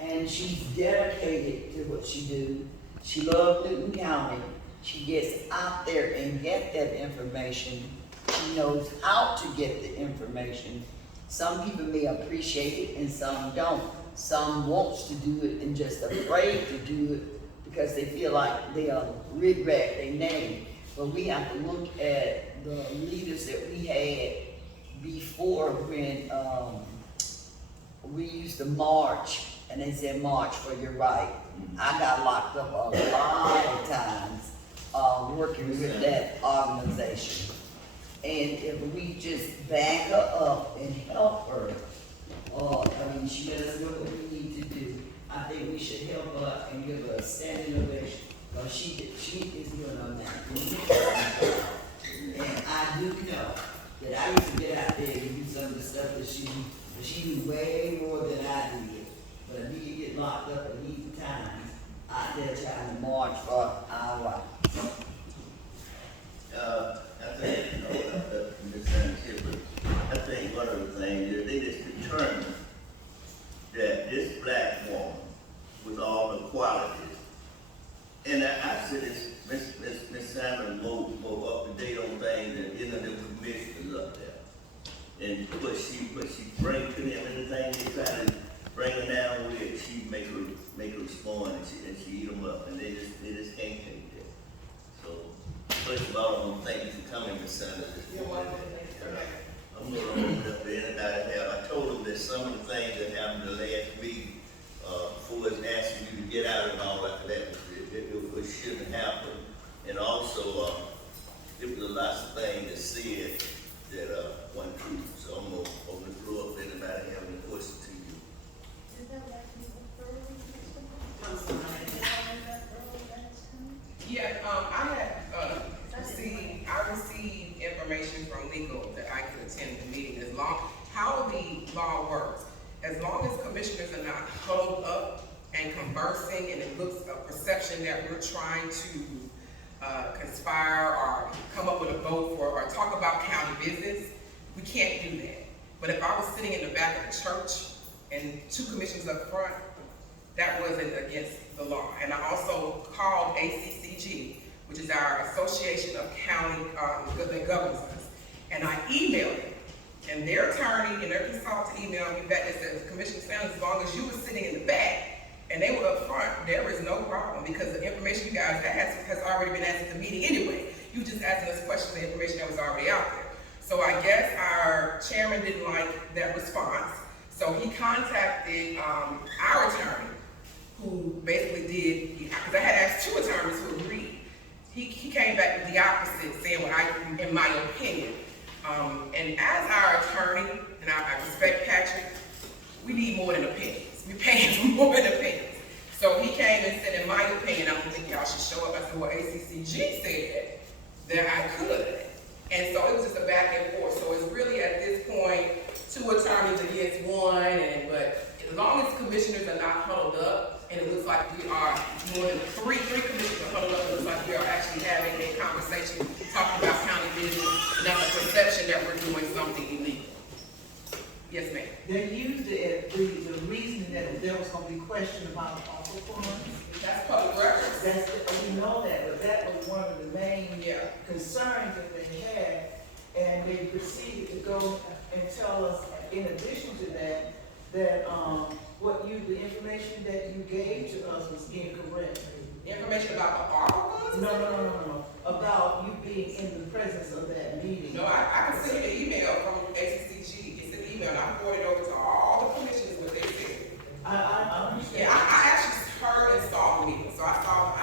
and she's dedicated to what she do. She loves Newton County. She gets out there and get that information. She knows how to get the information. Some people may appreciate it and some don't. Some wants to do it and just afraid to do it because they feel like they'll regret their name. But we have to look at the leaders that we had before when we used to march, and they said march for your right. I got locked up a lot of times working with that organization. And if we just back her up and help her, I mean, she does what we need to do. I think we should help her and give her a standing ovation. Because she is doing on that. And I do know that I used to get out there and do some of the stuff that she knew way more than I did. But if you get locked up at these times, out there trying to march for our life. I think, I think one of the things is they just determined that this black woman with all the qualities, and I said this, Miss Simon more up to date on things than any of the commissioners up there. And what she bring to them, anything they try to bring her down with, she make her respond and she eat them up, and they just can't take that. So first of all, I want to thank you for coming, Miss Simon, this morning. I'm going to open up to anybody else. I told them that some of the things that happened the last week, before it's asking you to get out and all that, it shouldn't happen. And also, there was a lot of things that said that weren't true. So I'm going to open the floor up to anybody have any questions to you. Yeah, I received information from legal that I could attend the meeting. How the law works, as long as commissioners are not huddled up and conversing and it looks a perception that we're trying to conspire or come up with a vote for or talk about county business, we can't do that. But if I was sitting in the back of the church and two commissioners up front, that wasn't against the law. And I also called NCCCC, which is our Association of County Governors, and I emailed them. And their attorney and their consultant emailed me back and said, Commissioner Sanders, as long as you were sitting in the back and they were up front, there is no problem because the information you guys asked has already been asked at the meeting anyway. You just asking us questions of the information that was already out there. So I guess our chairman didn't like that response. So he contacted our attorney, who basically did, because I had asked two attorneys who agreed. He came back with the opposite, saying what in my opinion. And as our attorney, and I respect Patrick, we need more than opinions. We pay him more than opinions. So he came and said, in my opinion, I don't think y'all should show up. I said, well, ACCG said that I could. And so it was just a back and forth. So it's really at this point, two attorneys against one, but as long as commissioners are not huddled up, and it looks like we are more than three commissioners are huddled up, it looks like we are actually having a conversation, talking about county business, not a perception that we're doing something illegal. Yes, ma'am. They used it, the reason that there was gonna be question about awful funds. That's public records. We know that, but that was one of the main concerns that they had. And they proceeded to go and tell us, in addition to that, that, the information that you gave to us was incorrect. Information about the ARPA funds? No. About you being in the presence of that meeting. No, I can send you the email from ACCG. You can send the email and I forwarded over to all the commissioners what they said. I understand. Yeah, I actually heard and saw the meeting, so I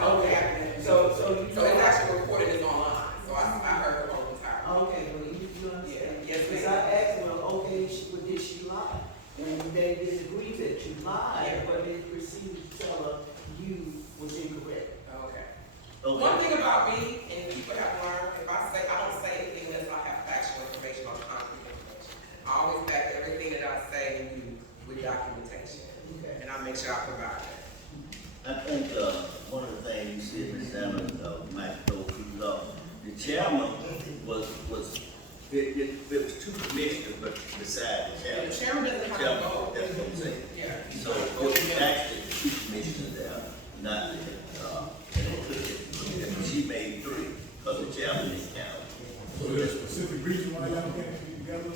know what happened. So it's actually recorded, it's online, so I heard the whole entire. Okay, well, you understand. Yeah, yes, Because ma'am. I asked them, well, okay, did she lie? And they did agree that you lied, but they proceeded to tell her you was incorrect. Okay. Okay. One thing about me, and people have learned, if I don't say anything unless I have factual information or concrete information. I always back everything that I say and do with documentation. Okay. And I make sure I provide that. I think one of the things you said, Ms. Salmon, might throw people off. The chairman was it was two commissioners, but besides the chairman. The chairman doesn't have to vote. That's what I'm saying. Yeah. So it was actually not there. And it took it, she made 3, because the chairman didn't count. So there's a specific reason why y'all can't be together?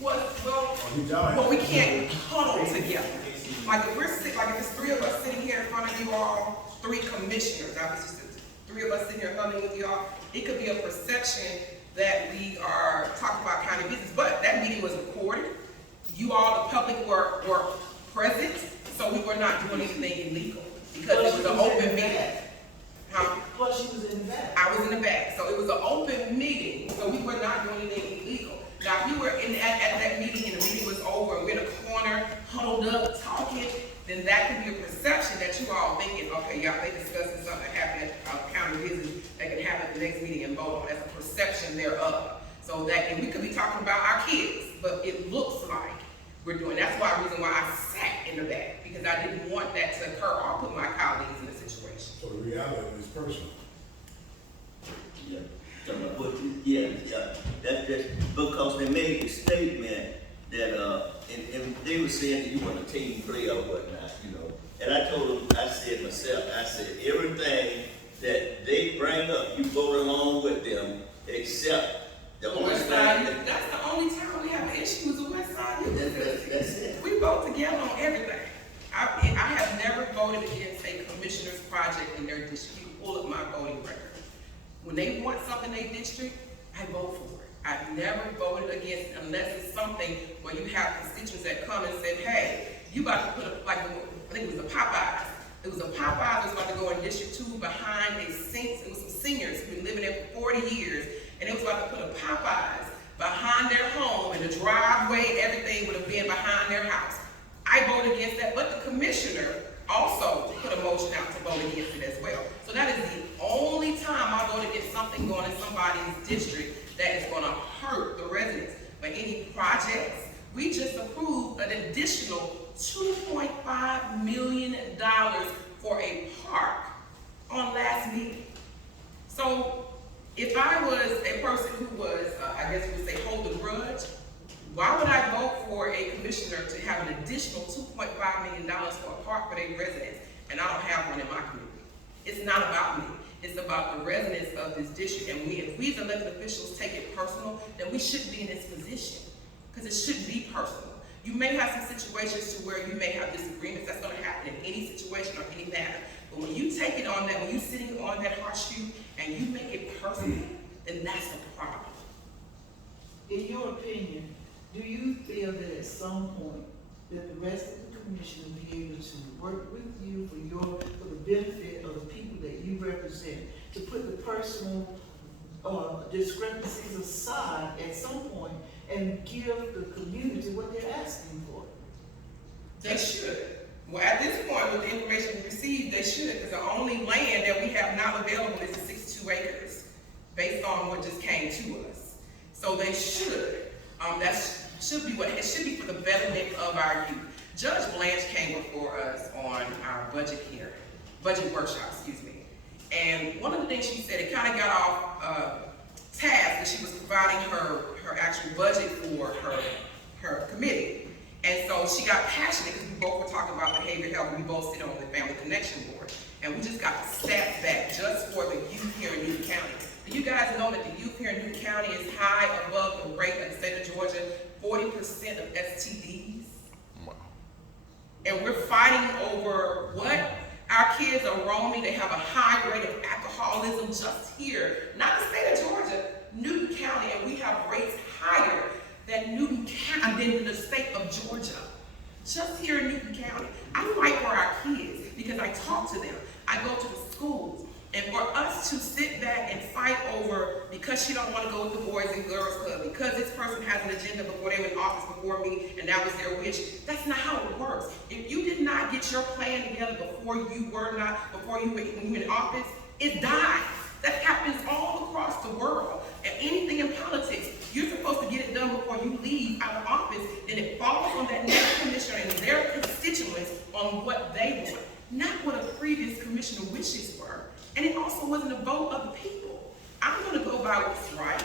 Well, we can't huddle together. Like if we're like if it's 3 of us sitting here in front of you all, 3 commissioners, obviously 3 of us sitting here huddling with y'all, it could be a perception that we are talking about county business, but that meeting was recorded. You all, the public, were present, so we were not doing anything illegal because it was an open meeting. Huh? Plus, she was in the back. I was in the back, so it was an open meeting, so we were not doing anything illegal. Now, if we were at that meeting and the meeting was over and we're in a corner, huddled up, talking, then that could be a perception that you all thinking, okay, y'all, they discussing something that happened at county business that can happen at the next meeting and vote on. That's a perception thereof. So that, and we could be talking about our kids, but it looks like we're doing. That's why the reason why I sat in the back, because I didn't want that to occur or put my colleagues in a situation. So the reality is personal. Yeah. But yeah, that's just because they made the statement that, and they were saying that you want a team player or whatnot, you know. And I told them, I said myself, I said, everything that they bring up, you vote along with them, except the only West thing. Side, that's the only time we have an issue is the West Side. That's it. We vote together on everything. I have never voted against a commissioner's project in their district. You pull up my voting record. When they want something in their district, I vote for it. I've never voted against it unless it's something where you have constituents that come and said, hey, you about to put up, like, I think it was the Popeyes. It was a Popeyes that was about to go in District 2 behind a sink. It was some seniors who've been living there for 40 years, and it was about to put a Popeyes behind their home, and the driveway, everything would have been behind their house. I voted against that, but the commissioner also put a motion out to vote against it as well. So that is the only time I voted against something going in somebody's district that is going to hurt the residents. But any projects, we just approved an additional $2.5 million for a park on last meeting. So if I was a person who was, I guess we would say, hold a grudge, why would I vote for a commissioner to have an additional $2.5 million for a park for their residents, and I don't have one in my community? It's not about me. It's about the residents of this district. And if we as elected officials take it personal, then we shouldn't be in this position, because it shouldn't be personal. You may have some situations to where you may have disagreements. That's going to happen in any situation or any matter. But when you take it on that, when you're sitting on that horseshoe and you make it personal, then that's the problem. In your opinion, do you feel that at some point that the rest of the commission will be able to work with you for the benefit of the people that you represent, to put the personal discrepancies aside at some point and give the community what they're asking for? They should. Well, at this point, with the information we received, they should, because the only land that we have not available is the 62 acres, based on what just came to us. So they should. That should be what it should be for the betterment of our youth. Judge Blanche came before us on our budget workshop, excuse me. And one of the things she said, it kind of got off task that she was providing her actual budget for her committee. And so she got passionate because we both were talking about behavioral health, and we both sit on the Family Connection Board. And we just got the stats back just for the youth here in Newton County. Do you guys know that the youth here in Newton County is high above the rate of the state of Georgia, 40% of STDs? Wow. And we're fighting over what? Our kids are roaming. They have a high rate of alcoholism just here, not the state of Georgia, Newton County, and we have rates higher than Newton County, than the state of Georgia. Just here in Newton County. I fight for our kids because I talk to them. I go to the schools. And for us to sit back and fight over, because she don't want to go with the Boys and Girls Club, because this person has an agenda before they were in office before me, and that was their wish, that's not how it works. If you did not get your plan together before you were in office, it dies. That happens all across the world. And anything in politics, you're supposed to get it done before you leave out of office, then it falls on that next commissioner and their constituents on what they want, not what a previous commissioner wishes were. And it also wasn't a vote of the people. I'm going to go by what's right.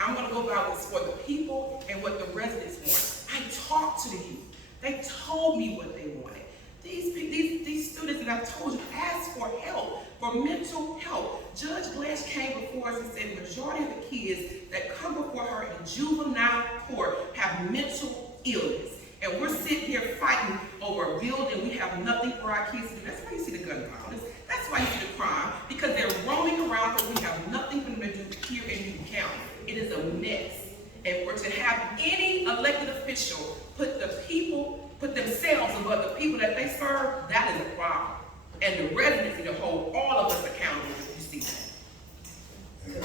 I'm going to go by what's for the people and what the residents want. I talked to the youth. They told me what they wanted. These students that I told you asked for help, for mental help. Judge Blanche came before us and said the majority of the kids that come before her in juvenile court have mental illness. And we're sitting here fighting over a building. We have nothing for our kids to do. That's why you see the gun violence. That's why you see the crime, because they're roaming around because we have nothing for them to do here in Newton County. It is a mess. And for to have any elected official put themselves above the people that they serve, that is a problem. And the residents need to hold all of us accountable if you see that.